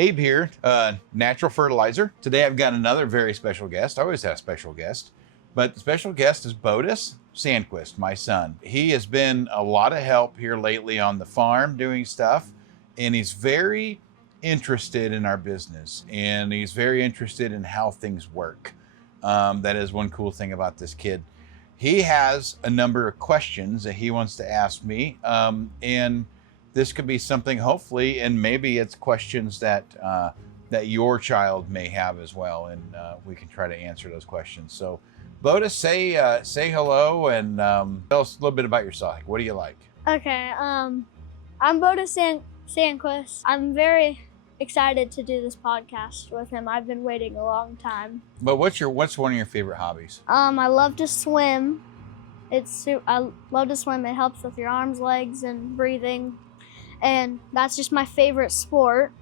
Abe here, Natural Fertilizer. Today I've got another very special guest. I always have special guests, but the special guest is Botus Sandquist, my son. He has been a lot of help here lately on the farm doing stuff, and he's very interested in our business, and he's very interested in how things work. That is one cool thing about this kid. He has a number of questions that he wants to ask me, and this could be something, hopefully, and maybe it's questions that that your child may have as well, and we can try to answer those questions. So, Botus, say hello and tell us a little bit about yourself. What do you like? Okay, I'm Botus Sandquist. I'm very excited to do this podcast with him. I've been waiting a long time. But what's one of your favorite hobbies? I love to swim. I love to swim. It helps with your arms, legs, and breathing. And that's just my favorite sport.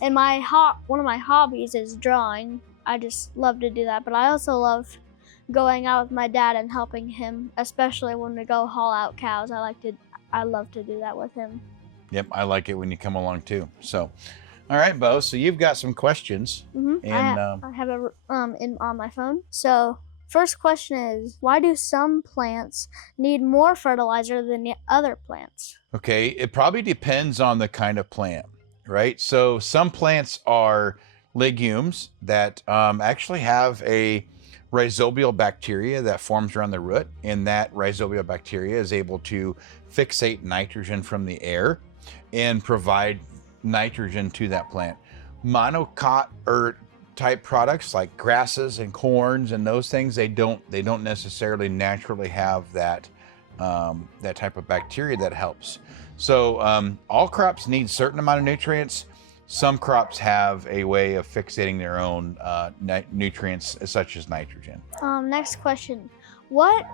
And one of my hobbies is drawing. I just love to do that. But I also love going out with my dad and helping him, especially when we go haul out cows. I love to do that with him. Yep, I like it when you come along too. So, all right, Bo. So you've got some questions, and I have it on my phone. So first question is, why do some plants need more fertilizer than the other plants? Okay, it probably depends on the kind of plant, right? So some plants are legumes that actually have a rhizobial bacteria that forms around the root, and that rhizobial bacteria is able to fixate nitrogen from the air and provide nitrogen to that plant. Monocot or type products like grasses and corns and those things, they don't necessarily naturally have that that type of bacteria that helps. So all crops need certain amount of nutrients. Some crops have a way of fixating their own nutrients, such as nitrogen. Next question. What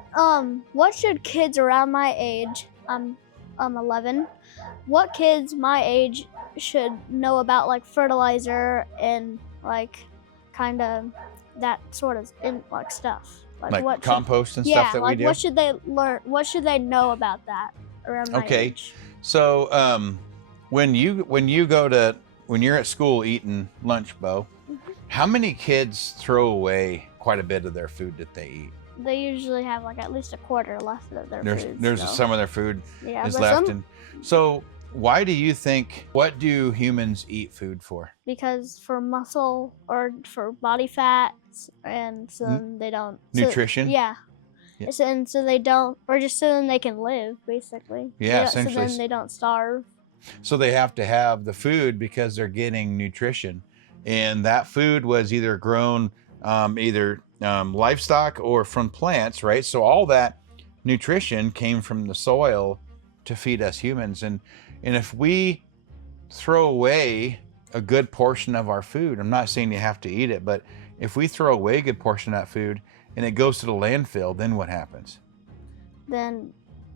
should kids around my age, I'm 11, what kids my age should know about like fertilizer and like kind of that sort of stuff? Like compost and stuff that we do? What should they learn? What should they know about that around my age? So when you're at school eating lunch, Bo, how many kids throw away quite a bit of their food that they eat? They usually have like at least a quarter left of their food. There's some of their food is left. And so why do you think, what do humans eat food for? Because for muscle or for body fats, and so then they don't. Nutrition? Yeah. And so they don't, or just so then they can live, basically. Yeah, essentially. So then they don't starve. So they have to have the food because they're getting nutrition. And that food was either grown livestock or from plants, right? So all that nutrition came from the soil to feed us humans. And if we throw away a good portion of our food, I'm not saying you have to eat it, but if we throw away a good portion of that food and it goes to the landfill, then what happens? Then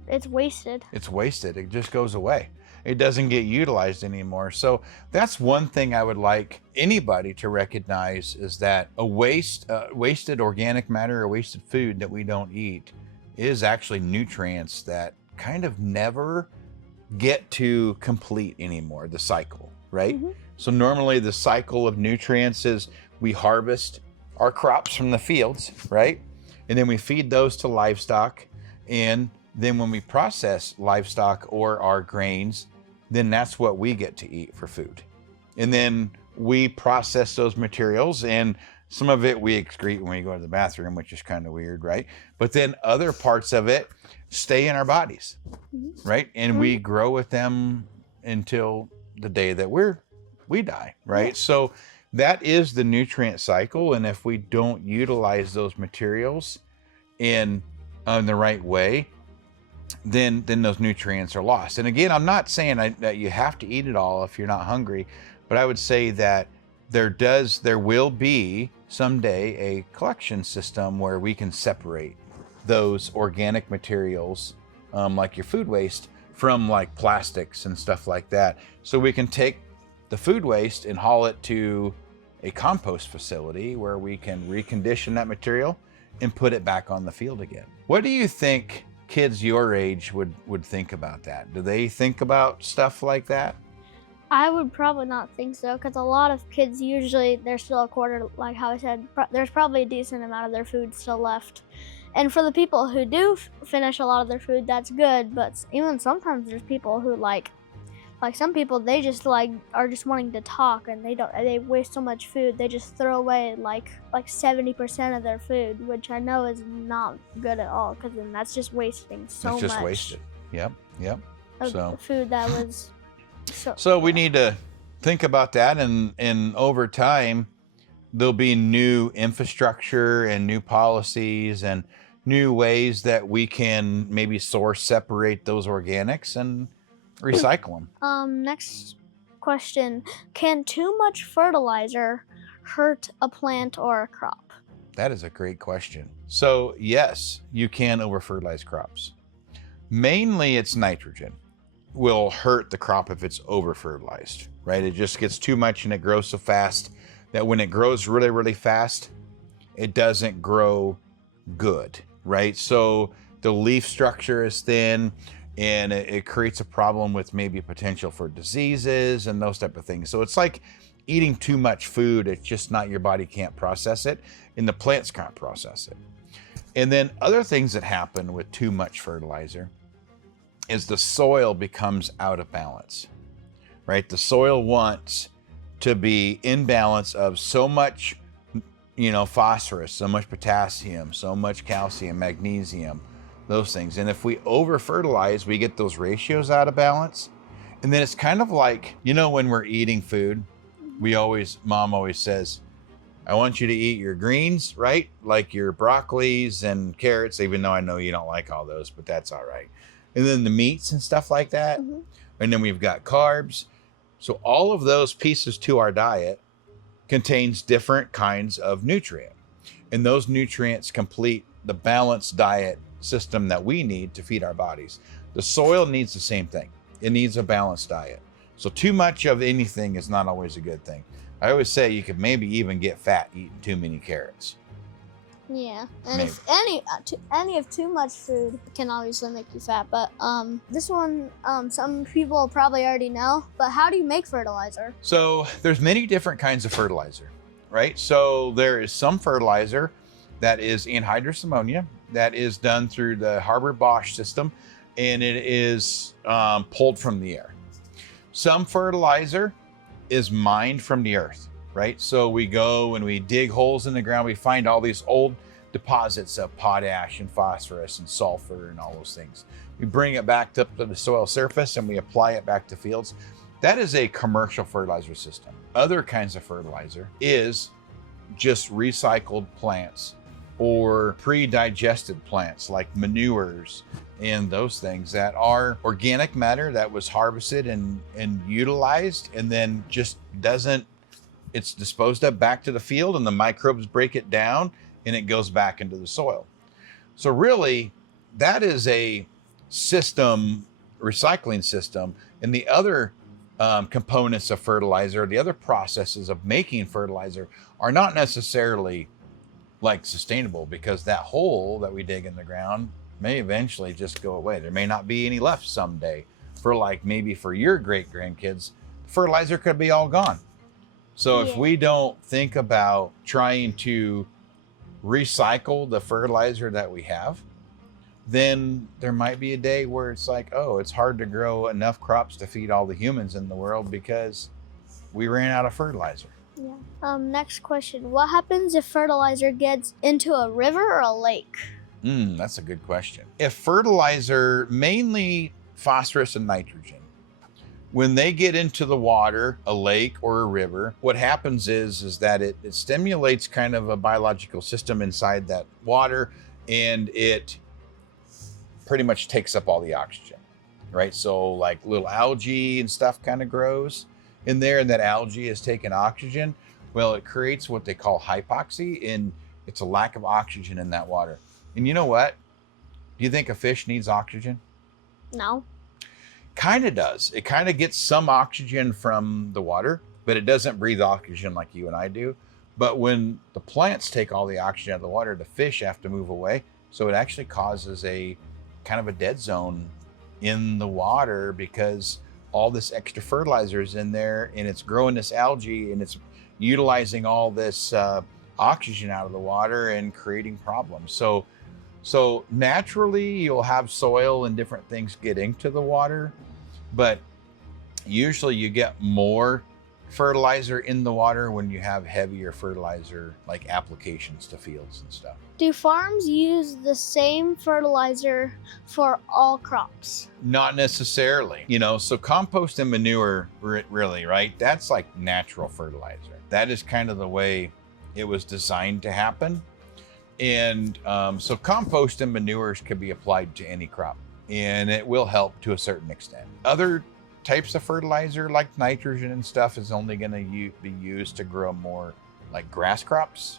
it's wasted. It's wasted. It just goes away. It doesn't get utilized anymore. So that's one thing I would like anybody to recognize, is that a wasted organic matter or wasted food that we don't eat is actually nutrients that kind of never get to complete anymore, the cycle, right? So normally the cycle of nutrients is we harvest our crops from the fields, right? And then we feed those to livestock. And then when we process livestock or our grains, then that's what we get to eat for food. And then we process those materials, and some of it we excrete when we go to the bathroom, which is kind of weird, right? But then other parts of it stay in our bodies, right? And we grow with them until the day that we die, right? Yeah. So that is the nutrient cycle. And if we don't utilize those materials in the right way, then those nutrients are lost. And again, I'm not saying that you have to eat it all if you're not hungry, but I would say that there will be someday a collection system where we can separate those organic materials, like your food waste, from like plastics and stuff like that. So we can take the food waste and haul it to a compost facility where we can recondition that material and put it back on the field again. What do you think kids your age would think about that? Do they think about stuff like that? I would probably not think so, because a lot of kids usually they're still a quarter, like how I said. There's probably a decent amount of their food still left, and for the people who do finish a lot of their food, that's good. But even sometimes there's people who like some people they just like are just wanting to talk, and they waste so much food they just throw away like 70% of their food, which I know is not good at all, because then that's just wasting so It's just much wasted. Yep. of So food that was so we need to think about that, and over time there'll be new infrastructure and new policies and new ways that we can maybe separate those organics and recycle them. Next question. Can too much fertilizer hurt a plant or a crop? That is a great question. So yes, you can over fertilize crops. Mainly it's nitrogen will hurt the crop if it's over fertilized, right? It just gets too much and it grows so fast that when it grows really, really fast, it doesn't grow good, right? So the leaf structure is thin, and it creates a problem with maybe potential for diseases and those type of things. So it's like eating too much food. It's just not, your body can't process it, and the plants can't process it. And then other things that happen with too much fertilizer is the soil becomes out of balance, right? The soil wants to be in balance of so much, phosphorus, so much potassium, so much calcium, magnesium, those things. And if we over fertilize, we get those ratios out of balance. And then it's kind of like, when we're eating food, mom always says, I want you to eat your greens, right? Like your broccolis and carrots, even though I know you don't like all those, but that's all right. And then the meats and stuff like that. Mm-hmm. And then we've got carbs. So all of those pieces to our diet contains different kinds of nutrient. And those nutrients complete the balanced diet system that we need to feed our bodies. The soil needs the same thing. It needs a balanced diet. So too much of anything is not always a good thing. I always say you could maybe even get fat eating too many carrots. Yeah, and if any of too much food can obviously make you fat. But this one, some people probably already know. But how do you make fertilizer? So there's many different kinds of fertilizer, right? So there is some fertilizer that is anhydrous ammonia that is done through the Haber-Bosch system, and it is pulled from the air. Some fertilizer is mined from the earth, right? So we go and we dig holes in the ground. We find all these old deposits of potash and phosphorus and sulfur and all those things. We bring it back up to the soil surface and we apply it back to fields. That is a commercial fertilizer system. Other kinds of fertilizer is just recycled plants or pre-digested plants like manures and those things that are organic matter that was harvested and utilized, and then just it's disposed of back to the field, and the microbes break it down and it goes back into the soil. So really that is a system, recycling system. And the other components of fertilizer, the other processes of making fertilizer are not necessarily like sustainable, because that hole that we dig in the ground may eventually just go away. There may not be any left someday. Maybe for your great grandkids, fertilizer could be all gone. So if we don't think about trying to recycle the fertilizer that we have, then there might be a day where it's like, oh, it's hard to grow enough crops to feed all the humans in the world because we ran out of fertilizer. Yeah. Next question. What happens if fertilizer gets into a river or a lake? That's a good question. If fertilizer, mainly phosphorus and nitrogen, when they get into the water, a lake or a river, what happens is that it stimulates kind of a biological system inside that water, and it pretty much takes up all the oxygen, right? So like little algae and stuff kind of grows in there, and that algae is taking oxygen. Well, it creates what they call hypoxia, and it's a lack of oxygen in that water. And you know what? Do you think a fish needs oxygen? No. Kind of does. It kind of gets some oxygen from the water, but it doesn't breathe oxygen like you and I do. But when the plants take all the oxygen out of the water, the fish have to move away. So it actually causes a kind of a dead zone in the water, because all this extra fertilizers in there, and it's growing this algae, and it's utilizing all this oxygen out of the water and creating problems. So naturally you'll have soil and different things get into the water, but usually you get more fertilizer in the water when you have heavier fertilizer like applications to fields and stuff. Do farms use the same fertilizer for all crops? Not necessarily, so compost and manure, really, right? That's like natural fertilizer. That is kind of the way it was designed to happen. And so compost and manures can be applied to any crop, and it will help to a certain extent. Other types of fertilizer like nitrogen and stuff is only going to be used to grow more like grass crops,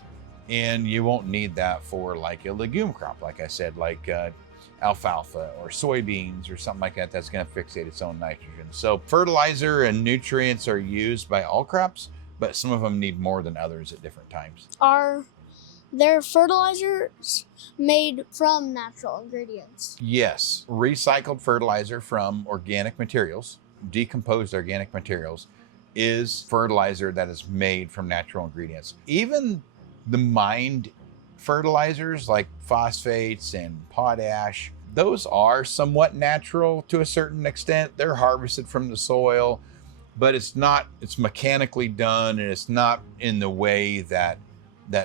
and you won't need that for like a legume crop, like I said, like alfalfa or soybeans or something like that. That's going to fixate its own nitrogen. So fertilizer and nutrients are used by all crops, but some of them need more than others at different times. Are there fertilizers made from natural ingredients? Yes, recycled fertilizer from organic materials, decomposed organic materials, is fertilizer that is made from natural ingredients. Even the mined fertilizers like phosphates and potash, those are somewhat natural to a certain extent. They're harvested from the soil, but it's mechanically done, and it's not in the way that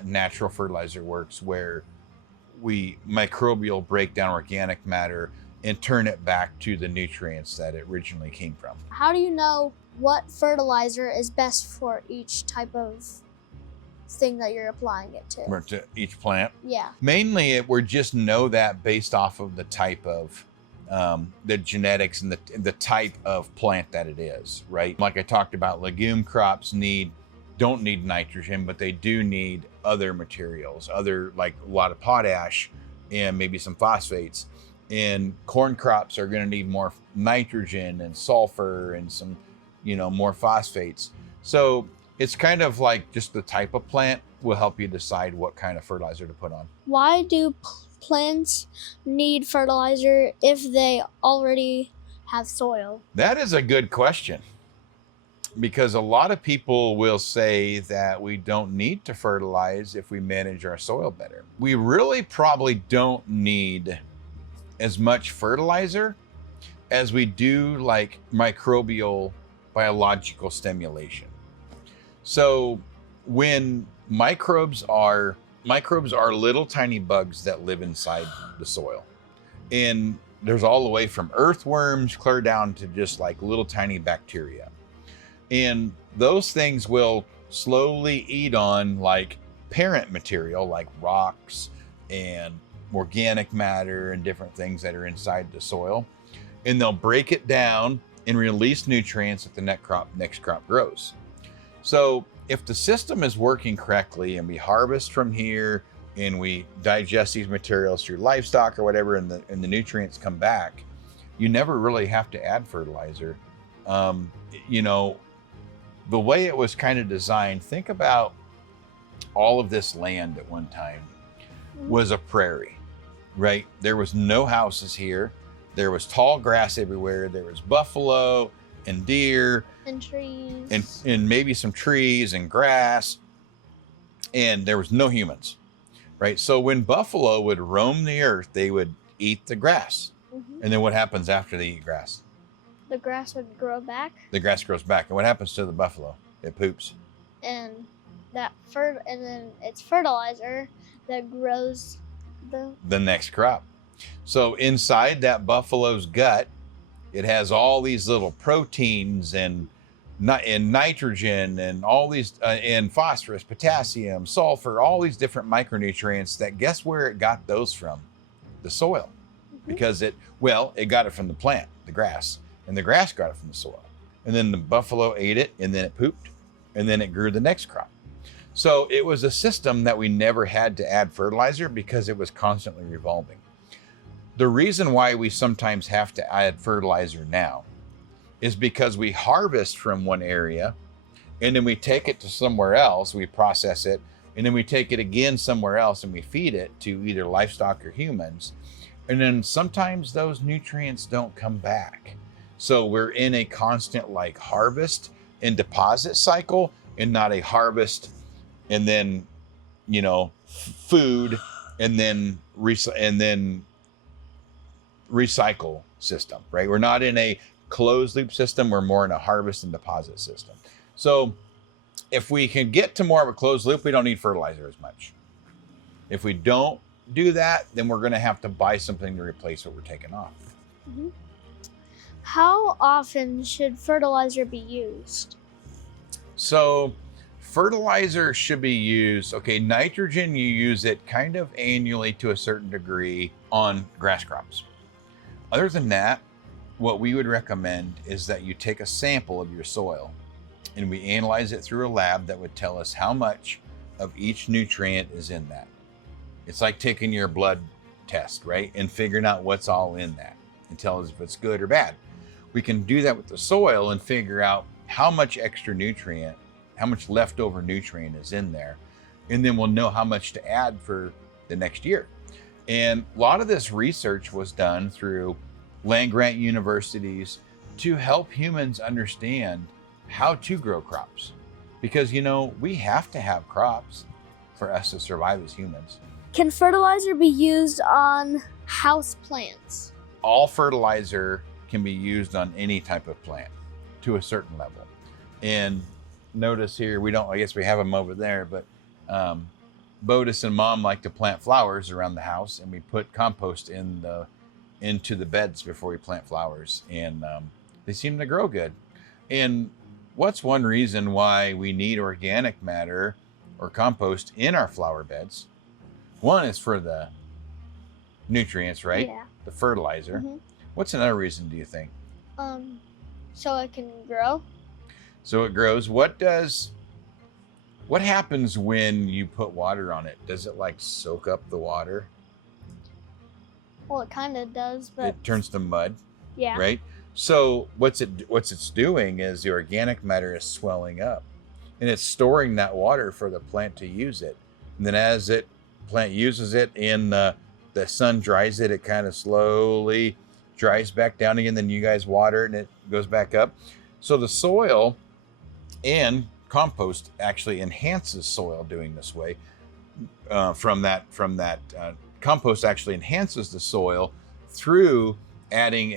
natural fertilizer works, where we microbial break down organic matter and turn it back to the nutrients that it originally came from. How do you know what fertilizer is best for each type of thing that you're applying it to? Or to each plant? Yeah. Mainly, we just know that based off of the type of the genetics and the type of plant that it is, right? Like I talked about, legume crops don't need nitrogen, but they do need other materials, like a lot of potash and maybe some phosphates. And corn crops are going to need more nitrogen and sulfur and some, more phosphates. So it's kind of like just the type of plant will help you decide what kind of fertilizer to put on. Why do plants need fertilizer if they already have soil? That is a good question, because a lot of people will say that we don't need to fertilize if we manage our soil better. We really probably don't need as much fertilizer as we do like microbial biological stimulation. So when microbes are little tiny bugs that live inside the soil, and there's all the way from earthworms clear down to just like little tiny bacteria. And those things will slowly eat on like parent material, like rocks and organic matter and different things that are inside the soil. And they'll break it down and release nutrients that the next crop grows. So if the system is working correctly and we harvest from here and we digest these materials through livestock or whatever, and the nutrients come back, you never really have to add fertilizer. The way it was kind of designed, think about all of this land at one time was a prairie, right? There was no houses here. There was tall grass everywhere. There was buffalo and deer and trees and maybe some trees and grass, and there was no humans, right? So when buffalo would roam the earth, they would eat the grass. And then what happens after they eat grass? The grass would grow back. The grass grows back. And what happens to the buffalo? It poops. And then it's fertilizer that grows the next crop. So inside that buffalo's gut, it has all these little proteins and nitrogen and all these and phosphorus, potassium, sulfur, all these different micronutrients that, guess where it got those from? The soil. Because it got it from the plant, the grass. And the grass got it from the soil. And then the buffalo ate it, and then it pooped, and then it grew the next crop. So it was a system that we never had to add fertilizer because it was constantly revolving. The reason why we sometimes have to add fertilizer now is because we harvest from one area, and then we take it to somewhere else, we process it, and then we take it again somewhere else and we feed it to either livestock or humans. And then sometimes those nutrients don't come back. So we're in a constant like harvest and deposit cycle, and not a harvest and then, food and then recycle system, right? We're not in a closed loop system. We're more in a harvest and deposit system. So if we can get to more of a closed loop, we don't need fertilizer as much. If we don't do that, then we're going to have to buy something to replace what we're taking off. Mm-hmm. How often should fertilizer be used? So fertilizer should be used, nitrogen, you use it kind of annually to a certain degree on grass crops. Other than that, what we would recommend is that you take a sample of your soil and we analyze it through a lab that would tell us how much of each nutrient is in that. It's like taking your blood test, right? And figuring out what's all in that and tell us if it's good or bad. We can do that with the soil and figure out how much extra nutrient, how much leftover nutrient is in there. And then we'll know how much to add for the next year. And a lot of this research was done through land grant universities to help humans understand how to grow crops. Because, we have to have crops for us to survive as humans. Can fertilizer be used on house plants? All fertilizer can be used on any type of plant to a certain level. And notice here, I guess we have them over there, but Bodis and Mom like to plant flowers around the house, and we put compost into the beds before we plant flowers, and they seem to grow good. And what's one reason why we need organic matter or compost in our flower beds? One is for the nutrients, right? Yeah. The fertilizer. Mm-hmm. What's another reason, do you think? So it can grow. So it grows. What happens when you put water on it? Does it like soak up the water? Well, it kind of does, but It turns to mud, yeah. right? So what's it's doing is the organic matter is swelling up, and it's storing that water for the plant to use it. And then as plant uses it and the sun dries it, it kind of slowly dries back down again. Then you guys water it and it goes back up. So the soil and compost actually enhances soil doing this way. From that compost actually enhances the soil through adding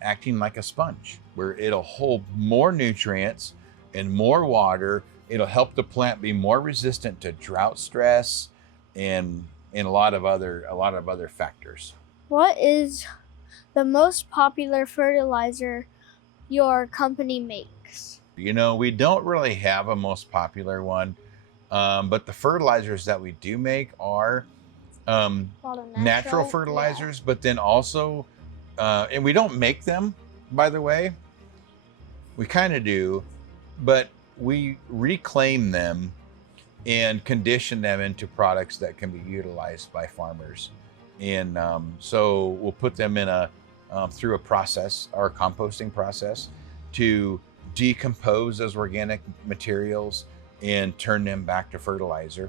acting like a sponge, where it'll hold more nutrients and more water. It'll help the plant be more resistant to drought stress and a lot of other factors. What is the most popular fertilizer your company makes? We don't really have a most popular one, but the fertilizers that we do make are natural fertilizers, but then also, and we don't make them, by the way. We kind of do, but we reclaim them and condition them into products that can be utilized by farmers. And so we'll put them in through a process, our composting process, to decompose those organic materials and turn them back to fertilizer.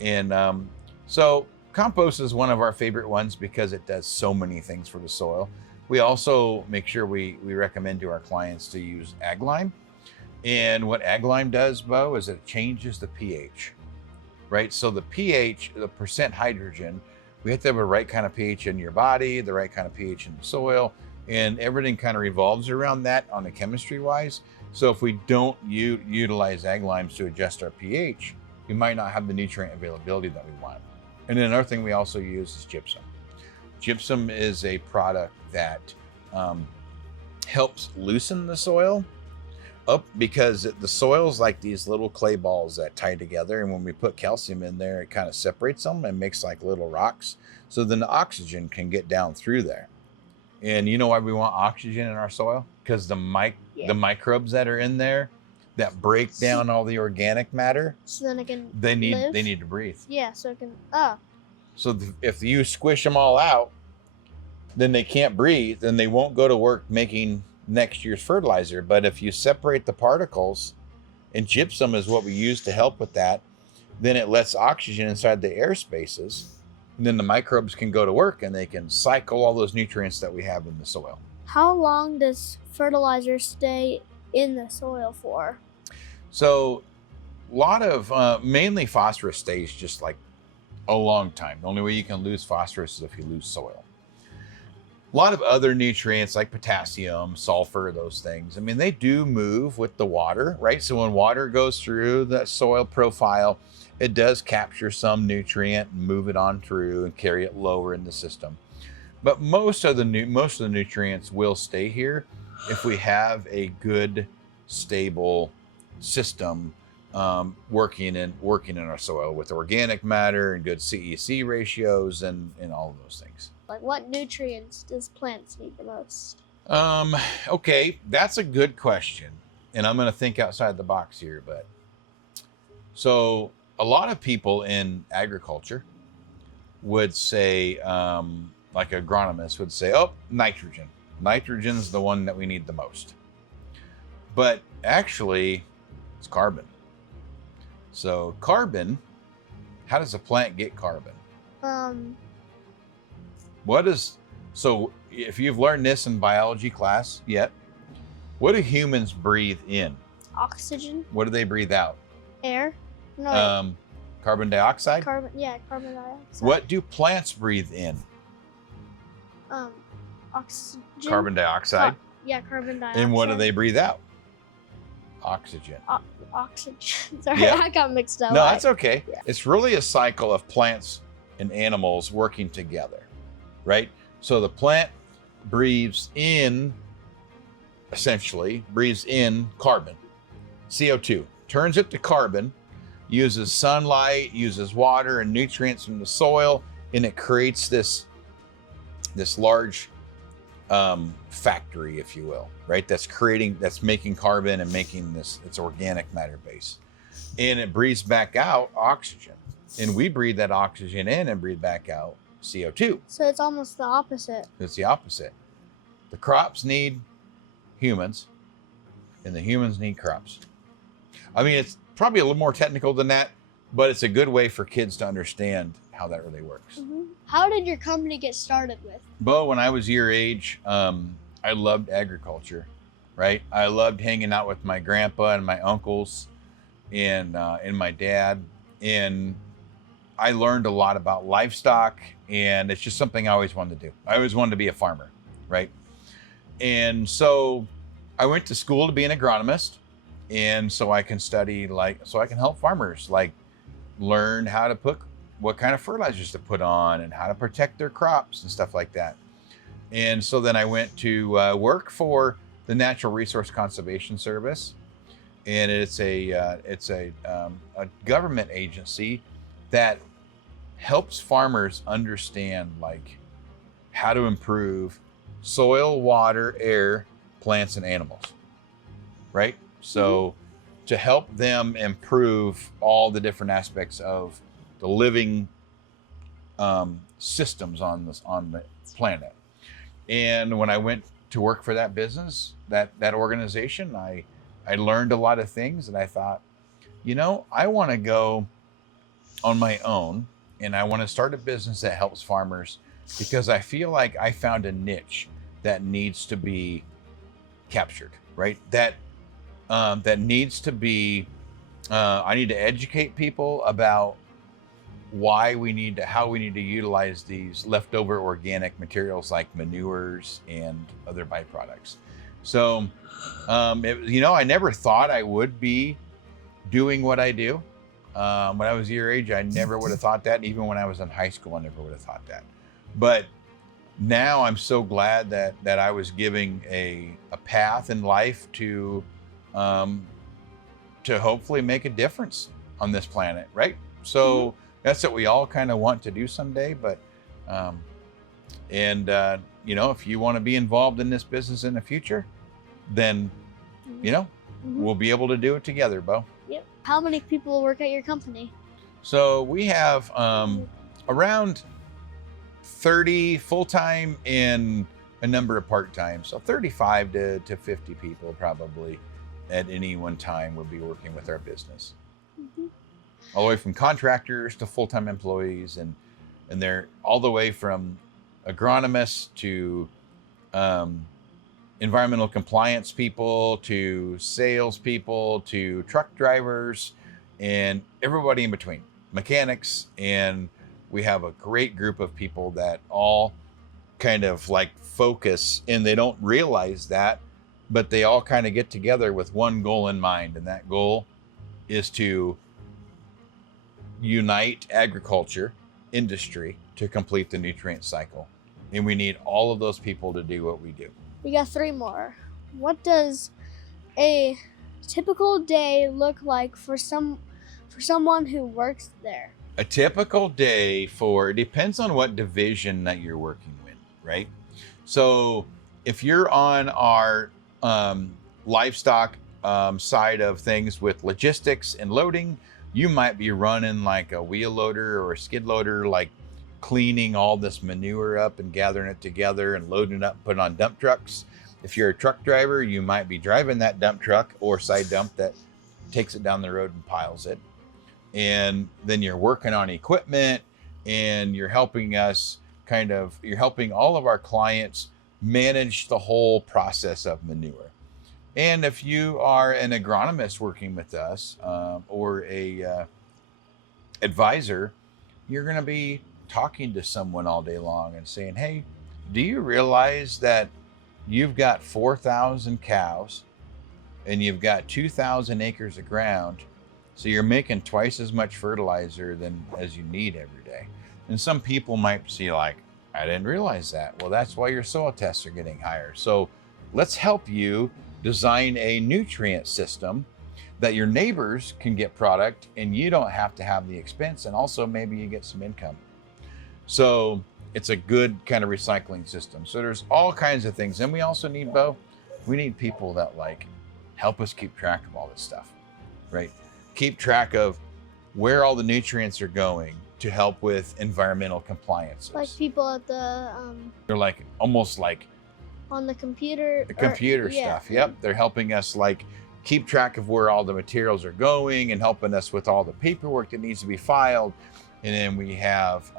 And so compost is one of our favorite ones because it does so many things for the soil. We also make sure we recommend to our clients to use ag lime. And what ag lime does, Bo, is it changes the pH, right? So the pH, the percent hydrogen, we have to have the right kind of pH in your body, the right kind of pH in the soil, and everything kind of revolves around that on the chemistry wise. So if we don't utilize ag limes to adjust our pH, we might not have the nutrient availability that we want. And then another thing we also use is gypsum. Gypsum is a product that helps loosen the soil up, because the soil is like these little clay balls that tie together, and when we put calcium in there, it kind of separates them and makes like little rocks, so then the oxygen can get down through there. And you know why we want oxygen in our soil? Because the microbes that are in there that break down all the organic matter, so then it can they need to breathe. Yeah, so it can So if you squish them all out, then they can't breathe, and they won't go to work making next year's fertilizer. But if you separate the particles, and gypsum is what we use to help with that, then it lets oxygen inside the air spaces, and then the microbes can go to work and they can cycle all those nutrients that we have in the soil. How long does fertilizer stay in the soil for? So a lot of mainly phosphorus stays just like a long time. The only way you can lose phosphorus is if you lose soil. A lot of other nutrients like potassium, sulfur, those things, I mean, they do move with the water, right? So when water goes through the soil profile, it does capture some nutrient and move it on through and carry it lower in the system. But most of the nutrients will stay here if we have a good, stable system working in our soil with organic matter and good CEC ratios and all of those things. Like, what nutrients does plants need the most? Okay, that's a good question. And I'm going to think outside the box here, but so a lot of people in agriculture would say, like agronomists would say, oh, nitrogen. Nitrogen's the one that we need the most. But actually, it's carbon. So carbon, how does a plant get carbon? So if you've learned this in biology class yet, what do humans breathe in? Oxygen. What do they breathe out? Air. No. Carbon dioxide? Carbon dioxide. What do plants breathe in? Oxygen. Carbon dioxide. Carbon dioxide. And what do they breathe out? Oxygen. Oxygen. Sorry, Yeah. I got mixed up. No, that's okay. Yeah. It's really a cycle of plants and animals working together, right? So the plant breathes in carbon, CO2, turns it to carbon, uses sunlight, uses water and nutrients from the soil, and it creates this large factory, if you will, right? That's making carbon and making its organic matter base. And it breathes back out oxygen. And we breathe that oxygen in and breathe back out CO2. So it's almost the opposite. It's the opposite. The crops need humans, and the humans need crops. I mean, it's probably a little more technical than that, but it's a good way for kids to understand how that really works. Mm-hmm. How did your company get started with? Bo, when I was your age, I loved agriculture, right? I loved hanging out with my grandpa and my uncles and my dad. And I learned a lot about livestock, and it's just something I always wanted to do. I always wanted to be a farmer, right? And so I went to school to be an agronomist. And so I can so I can help farmers, like learn how to put, what kind of fertilizers to put on and how to protect their crops and stuff like that. And so then I went to work for the Natural Resource Conservation Service. And it's a government agency that helps farmers understand like how to improve soil, water, air, plants, and animals, right? So to help them improve all the different aspects of the living systems on the planet. And when I went to work for that business, that organization, I learned a lot of things, and I thought, I want to go on my own, and I want to start a business that helps farmers, because I feel like I found a niche that needs to be captured, right? That needs to be, I need to educate people about how we need to utilize these leftover organic materials like manures and other byproducts. So, I never thought I would be doing what I do. When I was your age, I never would have thought that. Even when I was in high school, I never would have thought that. But now I'm so glad that I was giving a path in life to hopefully make a difference on this planet, right? So that's what we all kind of want to do someday. But if you want to be involved in this business in the future, then we'll be able to do it together, Bo. Yep. How many people work at your company? So we have around 30 full-time and a number of part-time. So 35 to 50 people probably at any one time would be working with our business. All the way from contractors to full-time employees, and they're all the way from agronomists to environmental compliance people to sales people to truck drivers and everybody in between, mechanics. And we have a great group of people that all kind of like focus, and they don't realize that, but they all kind of get together with one goal in mind. And that goal is to unite agriculture industry to complete the nutrient cycle. And we need all of those people to do what we do. We got 3 more. What does a typical day look like for someone who works there? A typical day it depends on what division that you're working with, right? So if you're on our livestock side of things with logistics and loading, you might be running like a wheel loader or a skid loader, like cleaning all this manure up and gathering it together and loading it up, putting on dump trucks. If you're a truck driver, you might be driving that dump truck or side dump that takes it down the road and piles it. And then you're working on equipment, and you're helping you're helping all of our clients manage the whole process of manure. And if you are an agronomist working with us or a advisor, you're going to be talking to someone all day long and saying, hey, do you realize that you've got 4,000 cows and you've got 2,000 acres of ground, so you're making twice as much fertilizer as you need every day? And some people might see like, I didn't realize that. Well, that's why your soil tests are getting higher. So let's help you design a nutrient system that your neighbors can get product and you don't have to have the expense, and also maybe you get some income. So it's a good kind of recycling system. So there's all kinds of things. And we also need, we need people that like help us keep track of all this stuff, right? Keep track of where all the nutrients are going to help with environmental compliances. Like people at the they're like almost like on the computer. Stuff. Yep. They're helping us like keep track of where all the materials are going and helping us with all the paperwork that needs to be filed. And then we have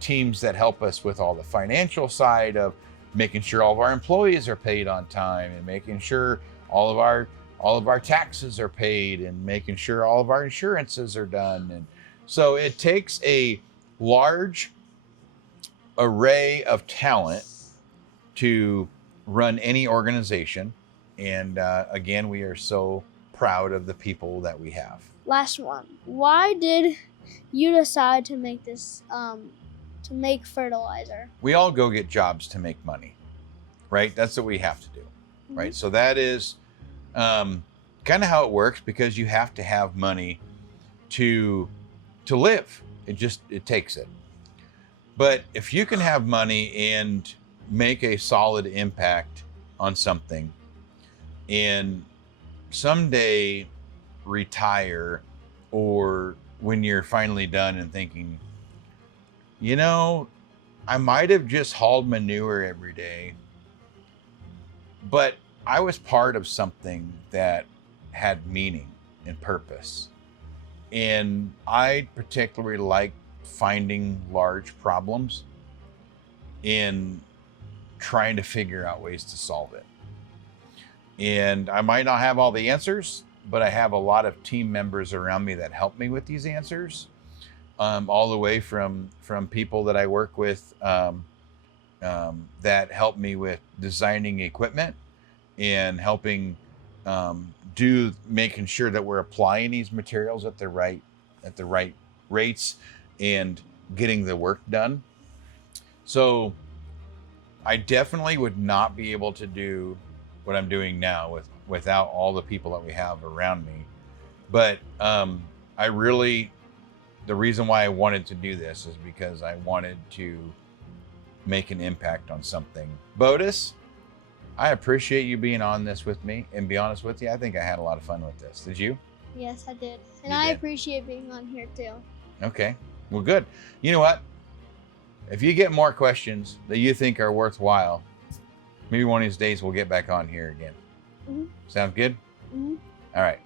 teams that help us with all the financial side of making sure all of our employees are paid on time, and making sure all of our taxes are paid, and making sure all of our insurances are done. And so it takes a large array of talent to run any organization. And again, we are so proud of the people that we have. Last one. Why did you decide to make this, to make fertilizer? We all go get jobs to make money, right? That's what we have to do, right? So that is kind of how it works, because you have to have money to live. It takes it. But if you can have money and make a solid impact on something, and someday retire, or when you're finally done and thinking, you know, I might have just hauled manure every day, but I was part of something that had meaning and purpose. And I particularly like finding large problems and trying to figure out ways to solve it. And I might not have all the answers, but I have a lot of team members around me that help me with these answers, all the way from people that I work with that help me with designing equipment and helping making sure that we're applying these materials at the right rates and getting the work done. So I definitely would not be able to do what I'm doing now without all the people that we have around me. But the reason why I wanted to do this is because I wanted to make an impact on something. Botus, I appreciate you being on this with me, and be honest with you, I think I had a lot of fun with this. Did you? Yes, I did. And You I did. appreciate being on here too. Okay, well, good. You know what? If you get more questions that you think are worthwhile, maybe one of these days we'll get back on here again. Mhm. Sound good? Mhm. All right.